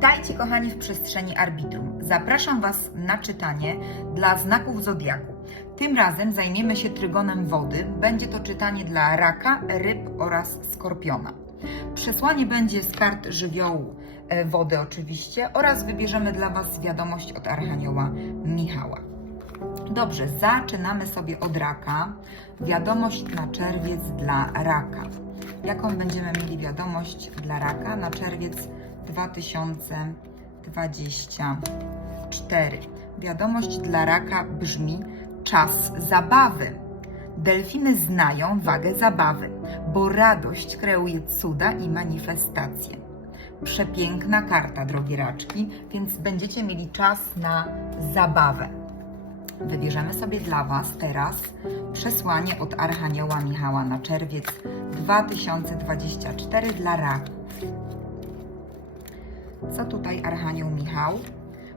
Witajcie kochani w przestrzeni arbitrum. Zapraszam Was na czytanie dla znaków zodiaku. Tym razem zajmiemy się trygonem wody. Będzie to czytanie dla raka, ryb oraz skorpiona. Przesłanie będzie z kart żywiołu e, wody oczywiście oraz wybierzemy dla Was wiadomość od Archanioła Michała. Dobrze, zaczynamy sobie od raka. Wiadomość na czerwiec dla raka. Jaką będziemy mieli wiadomość dla raka na czerwiec 2024? Wiadomość dla raka brzmi czas zabawy. Delfiny znają wagę zabawy, bo radość kreuje cuda i manifestacje. Przepiękna karta, drogie raczki, więc będziecie mieli czas na zabawę. Wybierzemy sobie dla Was teraz przesłanie od Archanioła Michała na czerwiec 2024 dla raków. Co tutaj Archanioł Michał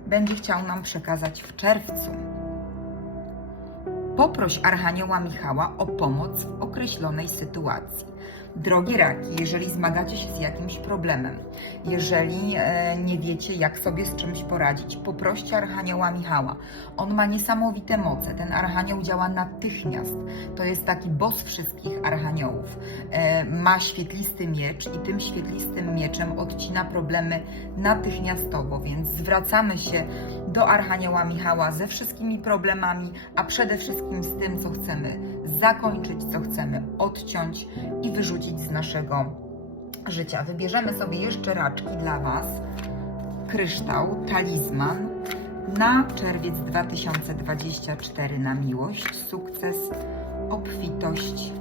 będzie chciał nam przekazać w czerwcu? Poproś Archanioła Michała o pomoc w określonej sytuacji. Drogie raki, jeżeli zmagacie się z jakimś problemem, jeżeli e, nie wiecie, jak sobie z czymś poradzić, poproście Archanioła Michała. On ma niesamowite moce. Ten archanioł działa natychmiast. To jest taki boss wszystkich archaniołów. E, ma świetlisty miecz i tym świetlistym mieczem odcina problemy natychmiastowo, więc zwracamy się do Archanioła Michała ze wszystkimi problemami, a przede wszystkim z tym, co chcemy zakończyć, co chcemy odciąć i wyrzucić z naszego życia. Wybierzemy sobie jeszcze raczki dla Was. Kryształ, talizman na czerwiec 2024 na miłość, sukces, obfitość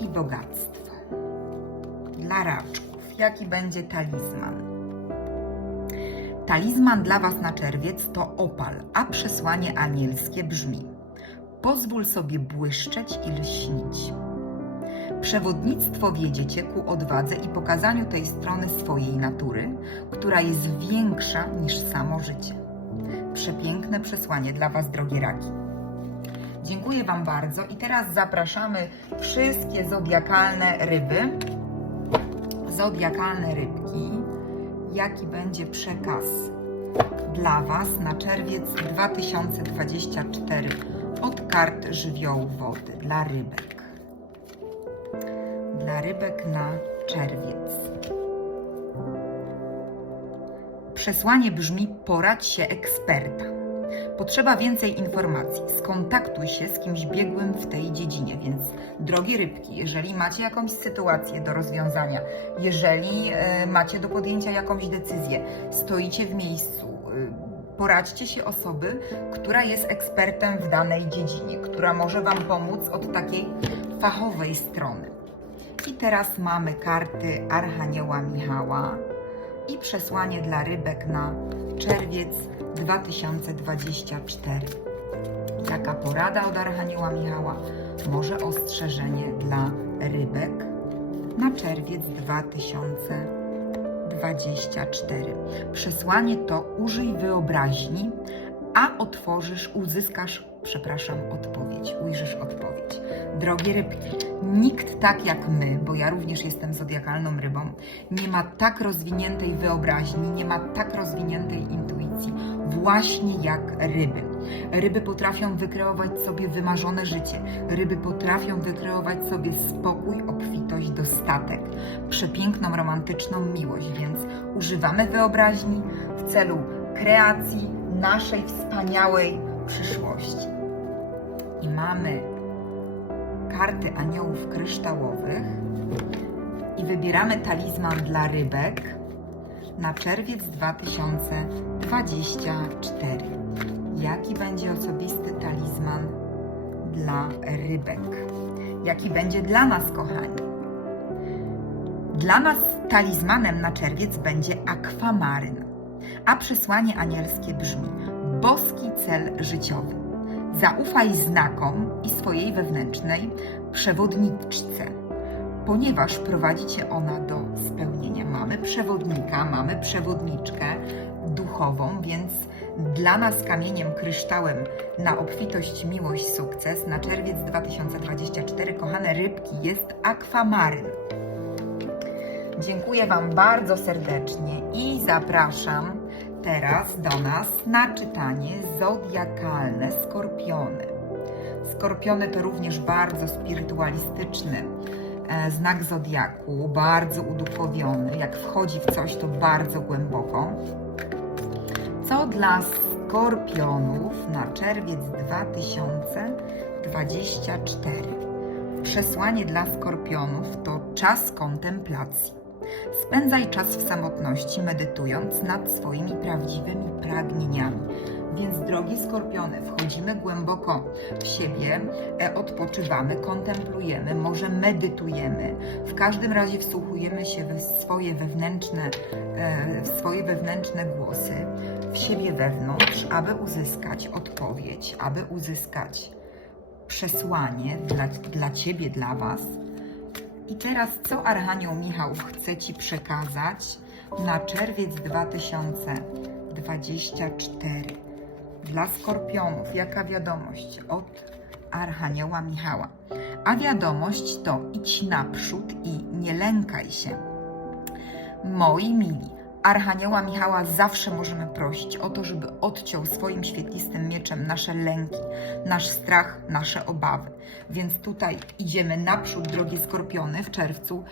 i bogactwo. Dla raczków, jaki będzie talizman? Talizman dla Was na czerwiec to opal, a przesłanie anielskie brzmi: Pozwól sobie błyszczeć i lśnić. Przewodnictwo wiedziecie ku odwadze i pokazaniu tej strony swojej natury, która jest większa niż samo życie. Przepiękne przesłanie dla Was, drogie raki. Dziękuję Wam bardzo i teraz zapraszamy wszystkie zodiakalne ryby, zodiakalne rybki, jaki będzie przekaz dla Was na czerwiec 2024 od kart żywiołu wody dla rybek. Dla rybek na czerwiec. Przesłanie brzmi: poradź się eksperta. Potrzeba więcej informacji. Skontaktuj się z kimś biegłym w tej dziedzinie. Więc, drogie rybki, jeżeli macie jakąś sytuację do rozwiązania, jeżeli e, macie do podjęcia jakąś decyzję, stoicie w miejscu, e, poradźcie się osoby, która jest ekspertem w danej dziedzinie, która może Wam pomóc od takiej fachowej strony. I teraz mamy karty Archanioła Michała i przesłanie dla rybek na czerwiec 2024. Jaka porada od Archanioła Michała? Może ostrzeżenie dla rybek na czerwiec 2024. Przesłanie to użyj wyobraźni, a otworzysz, uzyskasz, przepraszam, odpowiedź. Ujrzysz odpowiedź. Drogie rybki, nikt tak jak my, bo ja również jestem zodiakalną rybą, nie ma tak rozwiniętej wyobraźni, nie ma tak rozwiniętej intuicji, właśnie jak ryby. Ryby potrafią wykreować sobie wymarzone życie. Ryby potrafią wykreować sobie spokój, obfitość, dostatek, przepiękną, romantyczną miłość, więc używamy wyobraźni w celu kreacji naszej wspaniałej przyszłości. I mamy karty aniołów kryształowych i wybieramy talizman dla rybek na czerwiec 2024. Jaki będzie osobisty talizman dla rybek? Jaki będzie dla nas, kochani? Dla nas talizmanem na czerwiec będzie akwamaryn, a przesłanie anielskie brzmi: boski cel życiowy. Zaufaj znakom i swojej wewnętrznej przewodniczce, ponieważ prowadzi cię ona do spełnienia. Mamy przewodnika, mamy przewodniczkę duchową, więc dla nas kamieniem kryształem na obfitość, miłość, sukces na czerwiec 2024, kochane rybki, jest akwamaryn. Dziękuję Wam bardzo serdecznie i zapraszam teraz do nas na czytanie zodiakalne skorpiony. Skorpiony to również bardzo spirytualistyczny znak zodiaku, bardzo uduchowiony. Jak wchodzi w coś, to bardzo głęboko. Co dla skorpionów na czerwiec 2024? Przesłanie dla skorpionów to czas kontemplacji. Spędzaj czas w samotności, medytując nad swoimi prawdziwymi pragnieniami. Więc, drogie skorpiony, wchodzimy głęboko w siebie, e, odpoczywamy, kontemplujemy, może medytujemy. W każdym razie wsłuchujemy się w swoje wewnętrzne, e, w swoje wewnętrzne głosy, w siebie wewnątrz, aby uzyskać odpowiedź, aby uzyskać przesłanie dla, dla Ciebie, dla Was. I teraz, co Archanioł Michał chce Ci przekazać na czerwiec 2024 dla skorpionów? Jaka wiadomość od Archanioła Michała? A wiadomość to idź naprzód i nie lękaj się. Moi mili, Archanioła Michała zawsze możemy prosić o to, żeby odciął swoim świetlistym mieczem nasze lęki, nasz strach, nasze obawy. Więc tutaj idziemy naprzód, drogie skorpiony, w czerwcu.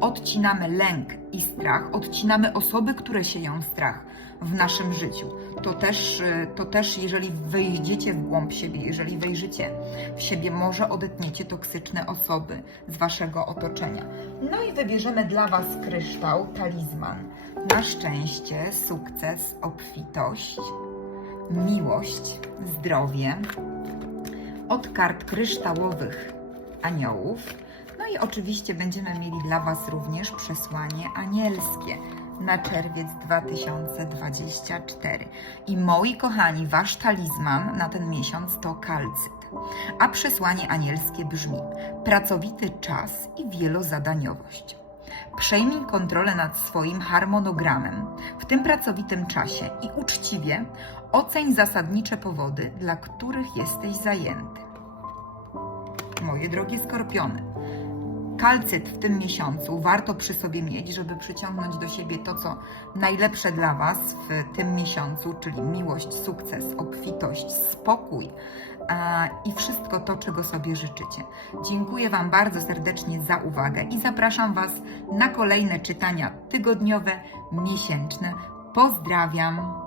Odcinamy lęk i strach, odcinamy osoby, które sieją strach w naszym życiu. To też, y, to też jeżeli wejdziecie w głąb siebie, jeżeli wejrzycie w siebie, może odetniecie toksyczne osoby z waszego otoczenia. No i wybierzemy dla Was kryształ, talizman. Na szczęście, sukces, obfitość, miłość, zdrowie. Od kart kryształowych aniołów. No i oczywiście będziemy mieli dla Was również przesłanie anielskie na czerwiec 2024. I moi kochani, Wasz talizman na ten miesiąc to kalcyt. A przesłanie anielskie brzmi: pracowity czas i wielozadaniowość. Przejmij kontrolę nad swoim harmonogramem w tym pracowitym czasie i uczciwie oceń zasadnicze powody, dla których jesteś zajęty. Moje drogie skorpiony, kalcyt w tym miesiącu warto przy sobie mieć, żeby przyciągnąć do siebie to, co najlepsze dla Was w tym miesiącu, czyli miłość, sukces, obfitość, spokój a, i wszystko to, czego sobie życzycie. Dziękuję Wam bardzo serdecznie za uwagę i zapraszam Was na kolejne czytania tygodniowe, miesięczne. Pozdrawiam!